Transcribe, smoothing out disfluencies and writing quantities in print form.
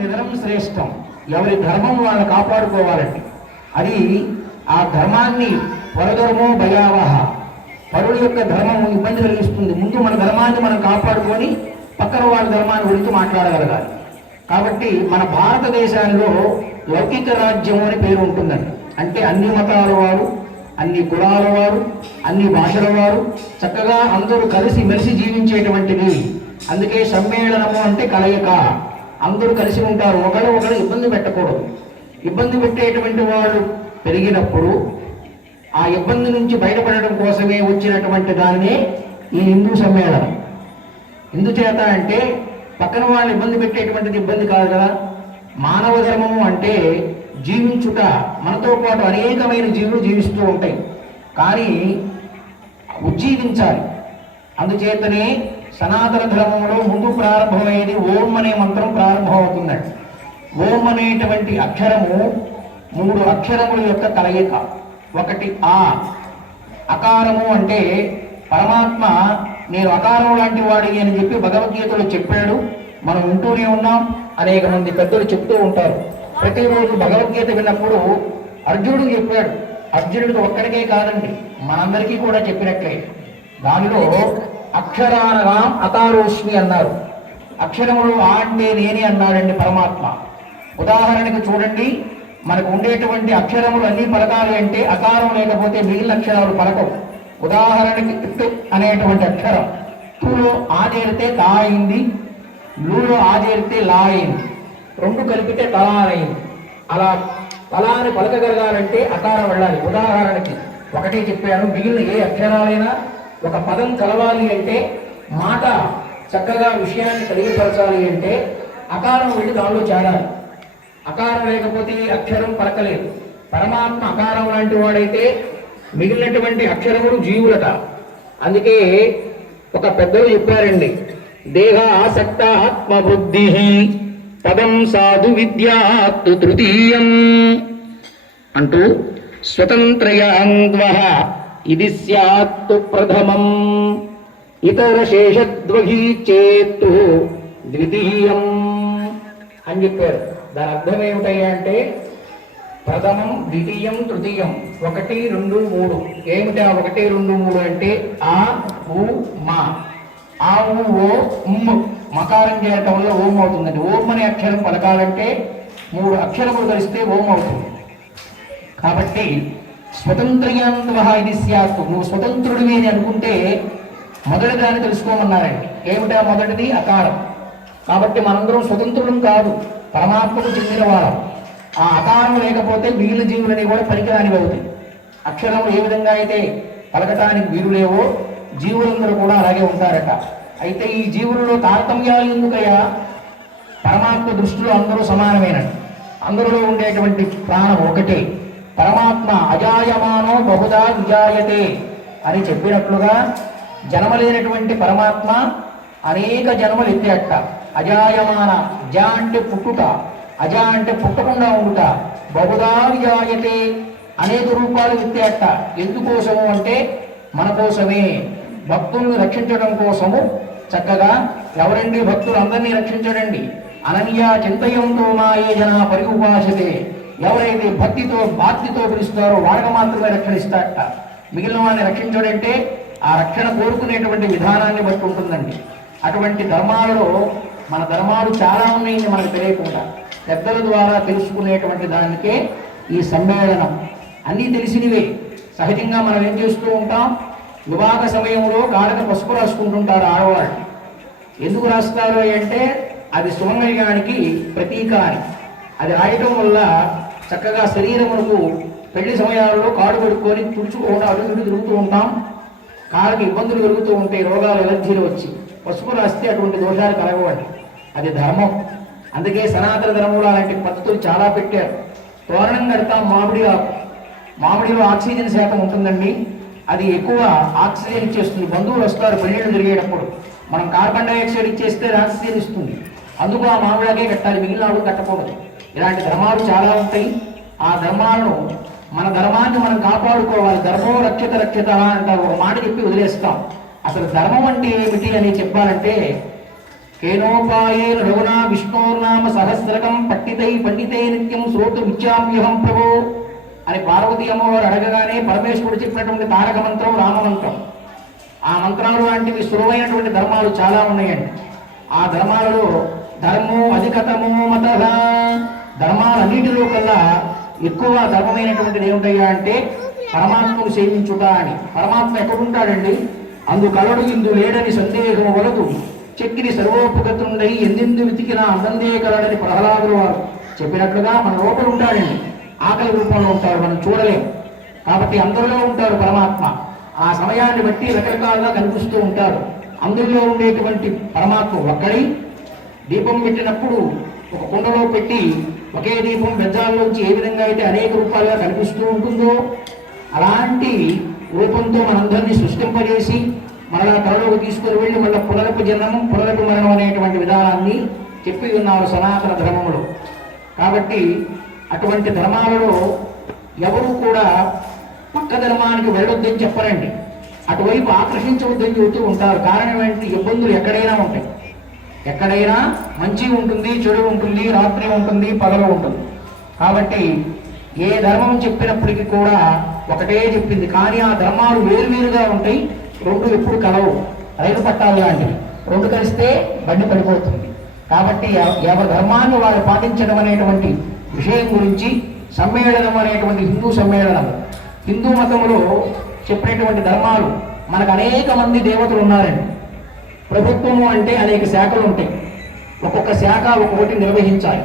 నిధనం శ్రేష్టం. ఎవరి ధర్మం వాళ్ళని కాపాడుకోవాలండి. అది ఆ ధర్మాన్ని పరధర్మో భయావహ, పరుల యొక్క ధర్మం ఇబ్బంది కలిగిస్తుంది. ముందు మన ధర్మాన్ని మనం కాపాడుకొని పక్కన వాళ్ళ ధర్మాన్ని గురించి మాట్లాడగలగాలి. కాబట్టి మన భారతదేశంలో లౌకిక రాజ్యం అని పేరు ఉంటుందండి. అంటే అన్ని మతాల వారు, అన్ని కులాల వారు, అన్ని భాషల వారు చక్కగా అందరూ కలిసి మెలిసి జీవించేటువంటిది. అందుకే సమ్మేళనము అంటే కలయిక. అందరూ కలిసి ఉంటారు, ఒకరు ఇబ్బంది పెట్టకూడదు. ఇబ్బంది పెట్టేటువంటి వాళ్ళు పెరిగినప్పుడు ఆ ఇబ్బంది నుంచి బయటపడడం కోసమే వచ్చినటువంటి దానినే ఈ హిందూ సమ్మేళనం. ఎందుచేత అంటే పక్కన వాళ్ళు ఇబ్బంది పెట్టేటువంటిది ఇబ్బంది కాదు కదా. మానవ ధర్మము అంటే జీవించుట. మనతో పాటు అనేకమైన జీవులు జీవిస్తూ ఉంటాయి, కానీ ఉజ్జీవించాలి. అందుచేతనే సనాతన ధర్మంలో ముందు ప్రారంభమయ్యేది ఓం అనే మంత్రం ప్రారంభమవుతుందండి. ఓం అనేటువంటి అక్షరము 3 అక్షరముల యొక్క కలయిక. ఒకటి ఆ. అకారము అంటే పరమాత్మ నేను అకారం లాంటి వాడిని అని చెప్పి భగవద్గీతలో చెప్పాడు. మనం వింటూనే ఉన్నాం, అనేక మంది పెద్దలు చెప్తూ ఉంటారు. ప్రతిరోజు భగవద్గీత విన్నప్పుడు అర్జునుడు చెప్పాడు. అర్జునుడికి ఒక్కడికే కాదండి, మనందరికీ కూడా చెప్పినట్లే. దానిలో అక్షరానగా అకారోష్మి అన్నారు. అక్షరములు ఆ అంటే నేనే అన్నాడండి పరమాత్మ. ఉదాహరణకు చూడండి, మనకు ఉండేటువంటి అక్షరములు అన్నీ పలకాలి అంటే అకారం లేకపోతే మిగిలిన అక్షరాలు పలకవు. ఉదాహరణకి ఇట్ అనేటువంటి అక్షరం టూలో ఆ చేరితే తా అయింది, లూలో ఆ చేరితే లా అయింది, 2 కలిపితే తలా అయింది. అలా తలాని పలకగలగాలంటే అకారం వెళ్ళాలి. ఉదాహరణకి ఒకటే చెప్పాను, మిగిలిన ఏ అక్షరాలైనా ఒక పదం కలవాలి అంటే, మాట చక్కగా విషయాన్ని తెలియపరచాలి అంటే అకారం వెళ్ళి దానిలో చేరాలి. అకారం లేకపోతే అక్షరం పలకలేదు. పరమాత్మ అకారం లాంటి వాడైతే మిగిలినటువంటి అక్షరములు జీవులట. అందుకే ఒక పెద్దలు చెప్పారండి, దేహ ఆసక్త ఆత్మబుద్ధి పదం సాధు విద్యాత్తు తృతీయం అంటూ స్వతంత్రయాంద్వః ఇది స్యాత్తు ప్రథమం ఇతర శేషద్వహి చేత్తు ద్వితీయం అని చెప్పారు. దాని అర్థం ఏమిటయ్యా అంటే ప్రథమం, ద్వితీయం, తృతీయం, 1, 2, 3. ఏమిటా 1, 2, 3 అంటే ఆ, ఊ, మా. ఆ, ఊ, ఓ, ఉమ్ మకారం చేయటం వల్ల ఓం అవుతుందండి. ఓం అనే అక్షరం పలకాలంటే 3 అక్షరములు కలిస్తే ఓం అవుతుంది. కాబట్టి స్వతంత్రయాంత్వః ఇది స్యాత్తు. నువ్వు స్వతంత్రుడివి అని అనుకుంటే మొదటి దాన్ని తెలుసుకోమన్నారండి. ఏమిటా మొదటిది? అకారం. కాబట్టి మనందరం స్వతంత్రులం కాదు, పరమాత్మకు చెందిన వాళ్ళం. ఆ అకారం లేకపోతే మిగిలిన జీవులని కూడా పలికడానికి అవుతాయి. అక్షరములు ఏ విధంగా అయితే పలకటానికి వీరులేవో జీవులందరూ కూడా అలాగే ఉంటారట. అయితే ఈ జీవులలో తారతమ్యాలు ఎందుకయ్యా? పరమాత్మ దృష్టిలో అందరూ సమానమేనండి. అందరిలో ఉండేటువంటి ప్రాణం ఒకటే. పరమాత్మ అజాయమానో బహుదా విజాయతే అని చెప్పినట్లుగా జన్మలేనటువంటి పరమాత్మ అనేక జన్మలు ఎత్తేట. అజాయమాన, జ అంటే పుట్టుట, అజ అంటే పుట్టకుండా ఉండుట, బహుదా విజాయతే అనేక రూపాలు ఎత్తేట. ఎందుకోసము అంటే మన కోసమే, భక్తుల్ని రక్షించడం కోసము. చక్కగా ఎవరండి భక్తులు? అందరినీ రక్షించడండి. అనన్యా చింతయంతో మాయే జన పరిఉపాసతే. ఎవరైతే భక్తితో బాధ్యతో పిలుస్తారో వారికి మాత్రమే రక్షణ ఇస్తాడట. మిగిలిన వాడిని రక్షించడంటే ఆ రక్షణ కోరుకునేటువంటి విధానాన్ని బట్టి ఉంటుందండి. అటువంటి ధర్మాలలో మన ధర్మాలు చాలా ఉన్నాయని మనకు తెలియకుండా పెద్దల ద్వారా తెలుసుకునేటువంటి దానికే ఈ సమ్మేళనం. అన్నీ తెలిసినవే. సహజంగా మనం ఏం చేస్తూ ఉంటాం? వివాహ సమయంలో కాళ్ళకి పసుపు రాసుకుంటుంటారు ఆడవాళ్ళు. ఎందుకు రాస్తారు అంటే అది సౌందర్యానికి ప్రతీక అని. అది రాయటం వల్ల చక్కగా శరీరమునకు పెళ్లి సమయాల్లో కాడు పెట్టుకొని తుడుచుకోకుండా అటు ఇటు తిరుగుతూ ఉంటాం. కాళ్ళకి ఇబ్బందులు కలుగుతూ ఉంటాయి, రోగాలు ఎలర్జీలు వచ్చి. పసుపు రాస్తే అటువంటి దోషాలు కలగవండి. అది ధర్మం. అందుకే సనాతన ధర్మంలో అలాంటి పద్ధతులు చాలా పెట్టారు. తోరణం కడతాం మామిడి ఆకు. మామిడిలో ఆక్సిజన్ శాతం ఉంటుందండి. అది ఎక్కువ ఆక్సిజన్ ఇచ్చేస్తుంది. బంధువులు వస్తారు పెళ్ళిళ్ళు జరిగేటప్పుడు, మనం కార్బన్ డైఆక్సైడ్ ఇచ్చేస్తే ఆక్సిజన్ ఇస్తుంది. అందుకు ఆ మామిడికే కట్టాలి, మిగిలిన ఆకు కట్టకూడదు. ఇలాంటి ధర్మాలు చాలా ఉంటాయి. ఆ ధర్మాలను, మన ధర్మాన్ని మనం కాపాడుకోవాలి. ధర్మో రక్షిత రక్షిత అంటారు, ఒక మాట చెప్పి వదిలేస్తాం. అసలు ధర్మం అంటే ఏమిటి అని చెప్పాలంటే కేనోపాయేన రఘునా విష్ణోర్నామ సహస్రకం పట్టితై పండితే నిత్యం శ్రోతుమిచ్చామ్యహం ప్రభో అని పార్వతీ అమ్మవారు అడగగానే పరమేశ్వరుడు చెప్పినటువంటి తారక మంత్రం రామమంత్రం. ఆ మంత్రాలు లాంటివి సులువైనటువంటి ధర్మాలు చాలా ఉన్నాయండి. ఆ ధర్మాలలో ధర్మో అధికతమో మత, ధర్మాలన్నిటిలో కల్లా ఎక్కువ ధర్మమైనటువంటిది ఏమిటయ్యా అంటే పరమాత్మను సేవించుట అని. పరమాత్మ ఎక్కడుంటాడండి? అందు కలడు ఇందు లేడని సందేహం వలదు, చెక్కిని సర్వోపగతుండై ఎందెందు వెతికినా అందందే కలడని ప్రహ్లాదులు వారు చెప్పినట్లుగా మన లోపల ఉంటాడండి. ఆకలి రూపంలో ఉంటారు, మనం చూడలేం. కాబట్టి అందరిలో ఉంటారు పరమాత్మ. ఆ సమయాన్ని బట్టి రకరకాలుగా కనిపిస్తూ ఉంటారు. అందులో ఉండేటువంటి పరమాత్మ ఒక్కడై దీపం పెట్టినప్పుడు ఒక కుండలో పెట్టి ఒకే దీపం బెజ్జాల్లోంచి ఏ విధంగా అయితే అనేక రూపాలుగా కనిపిస్తూ ఉంటుందో అలాంటి రూపంతో మనందరినీ సృష్టింపజేసి మరలా కళలోకి తీసుకుని వెళ్ళి మళ్ళీ పునరపు జన్మం పునరపు మరణం అనేటువంటి విధానాన్ని చెప్పి ఉన్నారు సనాతన ధర్మములు. కాబట్టి అటువంటి ధర్మాలలో ఎవరు కూడా పక్క ధర్మానికి వెళ్ళొద్దని చెప్పరండి, అటువైపు ఆకర్షించవద్దని చెబుతూ ఉంటారు. కారణం ఏంటి? ఇబ్బందులు ఎక్కడైనా ఉంటాయి. ఎక్కడైనా మంచి ఉంటుంది, చెడు ఉంటుంది, రాత్రి ఉంటుంది, పగలు ఉంటుంది. కాబట్టి ఏ ధర్మం చెప్పినప్పటికీ కూడా ఒకటే చెప్పింది. కానీ ఆ ధర్మాలు వేరువేరుగా ఉంటాయి. రెండు ఎప్పుడు కలవు. రైలు పట్టాలు లాంటివి. రెండు కలిస్తే బండి పడిపోతుంది. కాబట్టి ఎవరి ధర్మాన్ని వారు పాటించడం అనేటువంటి విషయం గురించి సమ్మేళనం అనేటువంటి హిందూ సమ్మేళనం, హిందూ మతంలో చెప్పినటువంటి ధర్మాలు. మనకు అనేక మంది దేవతలు ఉన్నారండి. ప్రభుత్వము అంటే అనేక శాఖలు ఉంటాయి. ఒక్కొక్క శాఖ ఒక్కొక్కటి నిర్వహించాలి.